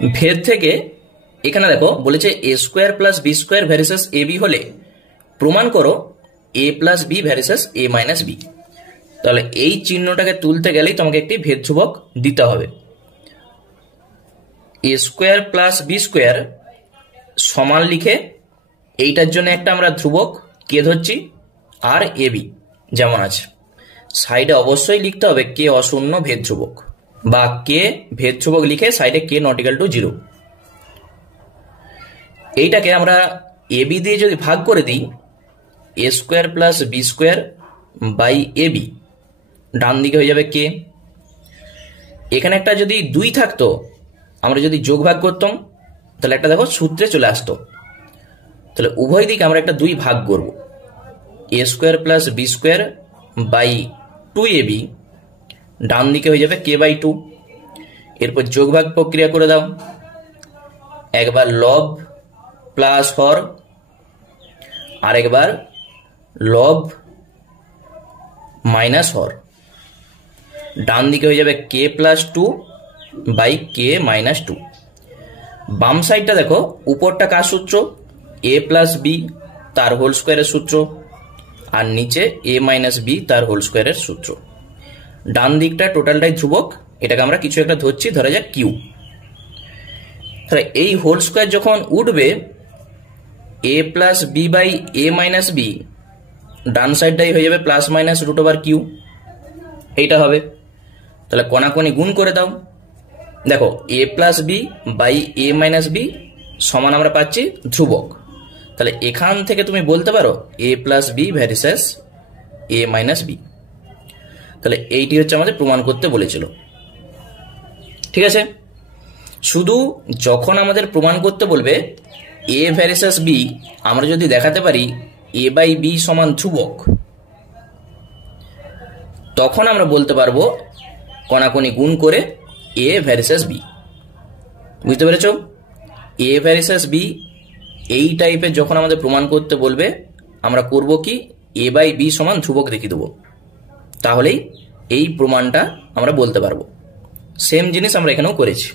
ভেদ থেকে এখানে দেখো বলেছে a square plus b square varies as a b হলে প্রমাণ করো a plus b varies as a minus b. তাহলে এই চিহ্নটাকে তুলতে গেলেই তোমাকে একটি ভেদ ধ্রুবক দিতে হবে। এ স্কোয়ার প্লাস বি স্কোয়ার সমান লিখে এইটার জন্য একটা আমরা ধ্রুবক কে ধরছি আর এ বি যেমন আছে, সাইডে অবশ্যই লিখতে হবে কে অশূন্য ভেদ ধ্রুবক বা কে ভেদ ধ্রুবক লিখে সাইডে কে নট ইকুয়াল টু 0। এইটাকে আমরা এ বি দিয়ে যদি ভাগ করে দিই a square plus b square by a b, ডান দিকে হয়ে যাবে কে। এখানে একটা যদি 2 থাকতো আমরা যদি যোগ ভাগ করতাম তাহলে একটা দেখো সূত্রে চলে আসতো, তাহলে উভয় দিকে আমরা একটা 2 ভাগ করব, a square plus b square by 2ab, ডান দিকে হয়ে যাবে কে বাই 2। এরপর যোগ ভাগ প্রক্রিয়া করে দাও, একবার লব প্লাস হর আর একবার লব মাইনাস হর, ডান দিকে হয়ে যাবে k plus 2 by K minus 2। বাম সাইডটা দেখো উপরটা কার সূত্র এ প্লাস বি তার হোল স্কোয়ারের সূত্র, আর নিচে এ মাইনাস বি তার হোল স্কোয়ারের সূত্র। ডান দিকটা টোটালটাই ধ্রুবক, এটাকে আমরা কিছু একটা ধরছি, ধরা যাক কিউ। তাহলে এই হোল স্কোয়ার যখন উঠবে a plus b by a minus b, ডান সাইডটাই হয়ে যাবে plus minus root over q, এইটা হবে। তাহলে কোনাকুনি গুণ করে দাও, দেখো a plus b by a minus b সমান আমরা পাচ্ছি ধ্রুবক। তাহলে এখান থেকে তুমি বলতে পারো এ plus b varies as a minus b. তাহলে এইটি হচ্ছে আমাদের প্রমাণ করতে বলেছিল, ঠিক আছে। শুধু যখন আমাদের প্রমাণ করতে বলবে এ ভ্যারিসেস বি, আমরা যদি দেখাতে পারি এ বাই বি সমান ধ্রুবক, তখন আমরা বলতে পারবো কোনাকুনি গুণ করে এ ভ্যারিসেস বি। বুঝতে পেরেছ? এ ভ্যারিসেস বি এই টাইপের যখন আমাদের প্রমাণ করতে বলবে আমরা করব কি এ বাই বি সমান ধ্রুবক দেখিয়ে দেবো, তাহলেই এই প্রমাণটা আমরা বলতে পারবো। সেম জিনিস আমরা এখানেও করেছি।